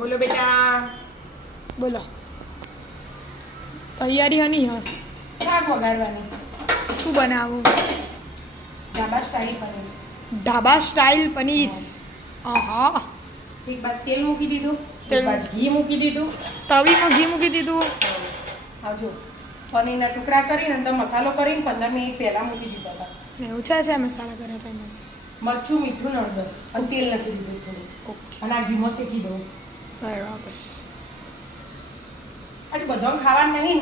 બોલો બેટા. બોલો. તૈયારી હની હા? શાક વગાડવાની. શું બનાવું? ઢાબા સ્ટાઈલ પનીર. ઢાબા સ્ટાઇલ પનીર. આહા. એક બાદ તેલ મૂકી દીધું તેલ. એક બાદ ઘી મૂકી દીધું. તવીમાં ઘી મૂકી દીધું. આવજો. પનીરના ટુકડા કરીને અંદર મસાલો કરીને પંદર મિનિટ પહેલા મૂકી દીધા હતા. એવું છે છે મસાલા કર્યા પહેલાં? મરચું મીઠું ને હળદર અને તેલ નથી દીધું થોડું અને આ ઘીમાં શેકી દઉં. બરાબર અને બધા ખાવાનું નહીં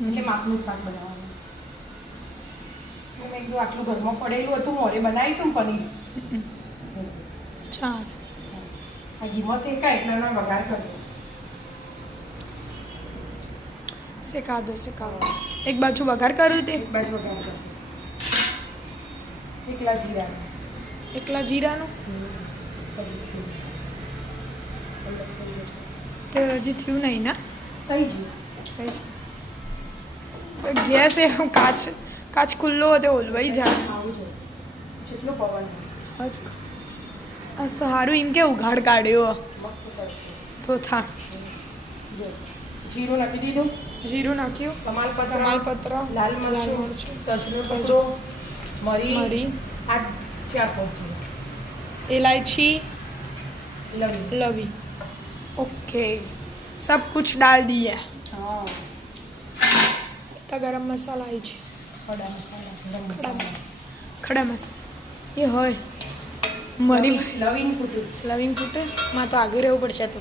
ને એટલે માખનું શાક બનાવવાનું. મેં કીધું આટલું ઘરમાં પડેલું હતું મોરે બનાવ્યું તું પનીર. ચાલ. આ ઘીમાં શેકાય એટલે એનો વઘાર કર્યો. શેકાદો શેકાવો એક બાજુ વઘાર કર્યું તે? એક બાજુ વઘાર કર્યો. એકલા જીરા એકલા જીરાનું? તો હજી થયું નહીં ના? ગેસ એ કાચ કાચ ખુલ્લો હતો ઓલવાઈ જાય જેટલો પવન આજ તો સારું એમ કે ઉઘાડ કાઢ્યો. તો થા. જીરું નાખી દીધું. જીરું નાખ્યું. તમાલપત્ર. તમાલપત્ર. લાલ મરચું. તજનો પંજો મરી. મરી. આ ચાર પંજો એલાયચી લવી. લવી. ओके सब कुछ डाल दिया હા तो गरम मसाला आई છે ખડા મસાલા ગરમ ખડા મસાલા મસાલા ખડા મસાલા એ હોય મરી લવિંગ- લવિંગ કૂટું લવિંગ ફૂટે માં તો આગળ રહેવું પડશે તો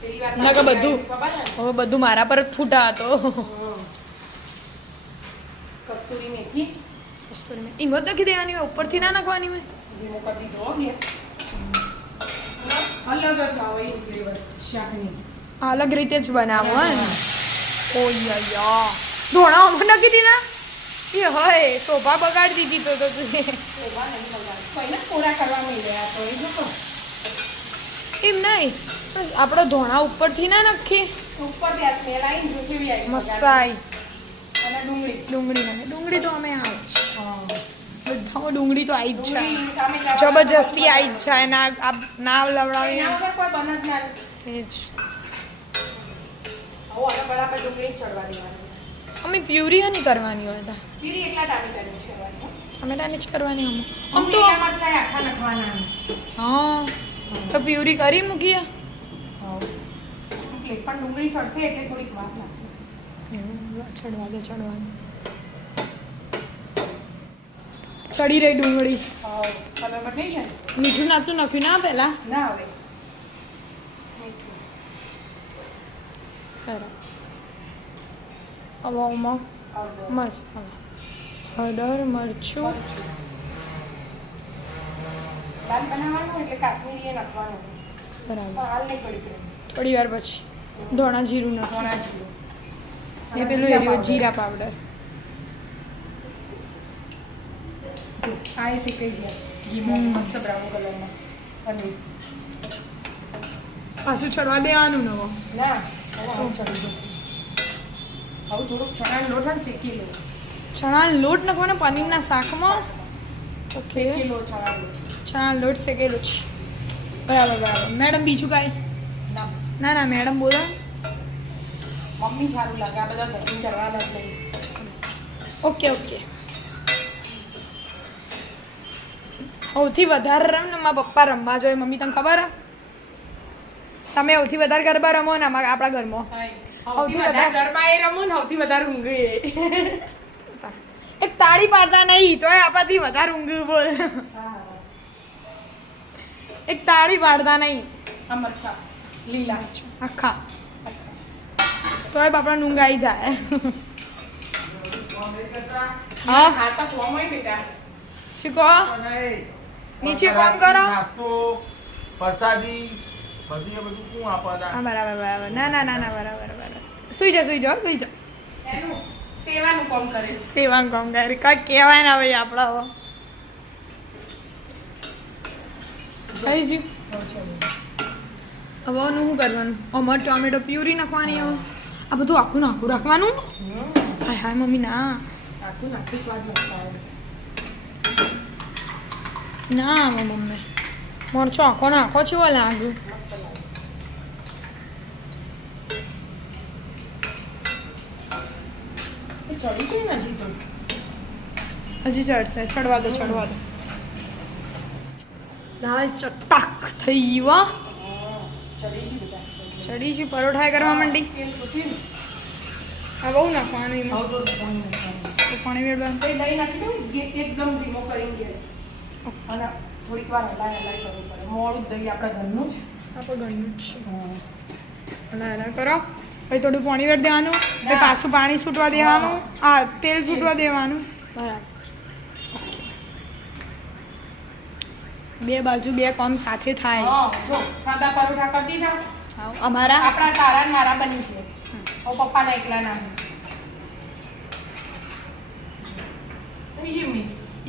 પેલી વાર ના કે બધું. ખબર ને? હવે બધું મારા પર જ ફૂટા હતો હા. કસ્તુરી મેથી કસ્તુરી મેથી. હિંગોત નાખી દેવાની હોય ઉપરથી ના નાખવાની હોય ધીમો કરી દીધો હો ગેસ. અલગ જ આવે એવું ફ્લેવર શાકની. અલગ રીતે જ બનાવો ને ઓય યા ધોણા આમાં નાખી દીધા? એ હોય શોભા બગાડી દીધી તો તો તું. શોભા નહીં બગાડ. કોઈને કોરા કરવા મળ્યા તો એ જો એમ નહીં. આપણે ધોણા ઉપરથી ના નાખીએ. ઉપર ત્યાં સ્મેલ આવીને જો આવી. મસાઈ. અને ડુંગળી. ડુંગળી નાખે ડુંગળી તો અમે આવે જ ડુંગળી તો આવી જ છે જબરજસ્તી આવી જ છે ના ના લવડાવી એના વગર કોઈ બને જ એ જ અમે પ્યુરી નહીં કરવાની હોય તા. પીરી એકલા ટામેટાની જ કરવાની હો. ટમેટાની જ કરવાની આમ તો લીલા આખા નાખવાના હા. તો પ્યુરી કરી મૂકીએ? એટલે પણ ડુંગળી ચડશે એટલે થોડીક વાર લાગશે. ચડવા દે ચડવા દે. ચડી રહી ડુંગળી? મીઠું નાખતું નાખ્યું ના પેલા ના આવે આમાં હળદર. મરચું. દાળ બનાવવાનું એટલે કાશ્મીરી નાખવાનું. બરાબર. હાલ નહીં પડી થોડી વાર પછી. ધોણા જીરું નાખ જીરું. એ પેલું એરિયો. જીરા પાવડર જો, આ એ શેકાઈ જાય ઘીમાં મસ્ત બ્રાઉન કલરમાં પનીર. પાછું ચડવા દેવાનું નવો. ના ચડી જશે હવે થોડુંક ચણાનો લોટ ને શેકી લો. ચણા લોટ નાખવાનો પનીરના શાકમાં? શેકી લો ચણા લોટ. ચણા લોટ શેકેલો છે બરાબર બરાબર. મેડમ બીજું કાંઈ? ના. ના મેડમ બોલો. મમ્મી સારું લાગે આ બધા ધર્મ કરવાના ઓકે ઓકે. સૌથી વધારે રમ ને મારા પપ્પા રમવા જોઈએ. મમ્મી તને ખબર? તમે સૌથી વધારે ગરબા રમો ને અમારા આપણા ઘરમાં. સૌથી વધારે ગરબા એ રમો ને સૌથી વધારે ઊંઘે એ. એક તાળી પાડતા નહીં તોય આપણાથી વધારે ઊંઘ્યું બોલ એક તાળી પાડતા નહીં. આ મરચા લીલા આખા. તોય બાપડા ઊંઘ જાય. હા હા તો કોમ હોય બેટા. શું કહો? નીચે કોમ કરો. નાસ્તો પ્રસાદી બધું એ બધું શું આપવા હા બરાબર બરાબર. ના ના ના ના બરાબર બરાબર. સુઈ જા સુઈ જાઓ સુઈ જાઓ. સેવાનું કામ કરે સેવાનું કોમ કરે કાંઈ કહેવાય ના ભાઈ આપણા હવે કઈ જ્યું હવે આનું શું કરવાનું? અમાર ટોમેટો પ્યુરી નાખવાની હવે. આ બધું આખું નાખું રાખવાનું હાય હાય મમ્મી ના. આખું નાખી સ્વાદ આવે ના મમ્મી. મોર છો આખો ને આખો છું લાગ્યું હજી ચડશે ચડવા દો ચડવા દો. દાળ ચટાક થઈ ગઈ ચડી છે પરોઠા કરવા માંડી. હા બહુ નાખવાનું પાણી વેડવાનું. એકદમ ધીમો કરીને ગેસ. અને થોડીક વાર હલાય હલાય કરવું પડે. મોડું દહીં આપણા ઘરનું જ. આપણે ઘરનું જ. હલાય હલા હલા કરો. પછી થોડું પાણી વેર દેવાનું. પછી પાછું પાણી છૂટવા દેવાનું. હા તેલ છૂટવા દેવાનું. બરાબર બે બાજુ બે કામ સાથે થાય. જો સાદા પરોઠા કરી દીધા. અમારા? આપણા તારા મારા બની છે. હવે પપ્પાના એકલા ના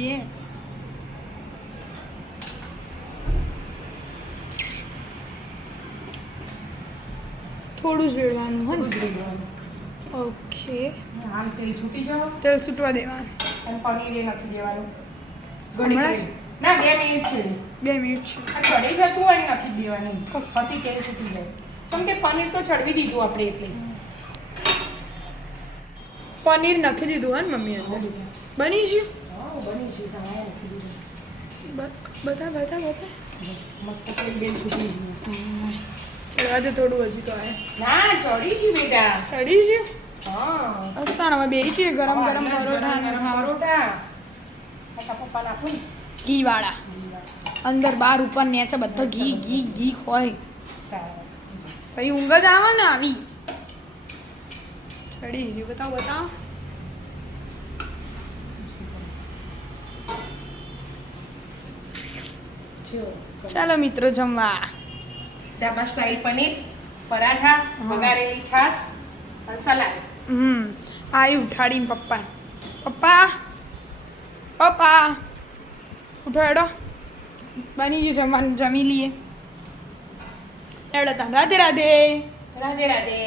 યસ થોડું જ વેળવાનું હોય ને? ઓકે. આમ તેલ છૂટી જાવ તેલ છૂટવા દેવાનું. અને પનીર એ નાખી દેવાનું? ઘડી. ના બે મિનિટ છે. બે મિનિટ છે. ચડી જતું હોય નાખી દેવાની. પછી તેલ છૂટી જાય. કેમ કે પનીર તો ચડવી દીધું આપણે એટલે. પનીર નાખી દીધું હોય ને મમ્મી અંદર? બની ગયું. બની ગયું? બધા બધા બધા? મસ્ત બેલ છૂટી ગયું. દે થોડું હજી તો ના ચડી ગયું બેટા. ચડી ગયું હા. અસ્તાણ હવે બે છે ગરમ ગરમ પરોઠા ને પરોઠા. પપ્પા નાખો ઘી વાળા અંદર બાર ઉપર નેચે બધા ઘી ઘી ઘી હોય પછી ઊંઘ જ આવે ને આવી. ચડી ગયું બતાવો બતાવો. ચાલો મિત્રો જમવા. ધાબા સ્ટાઈલ પનીર પરાઠા વઘારેલી છાસ અને સલાડ. હમ આવી ઉઠાડીને પપ્પા. પપ્પા પપ્પા. ઉઠાડો બની ગયું જમવાનું જમી લઈએ. તા રાધે રાધે. રાધે રાધે.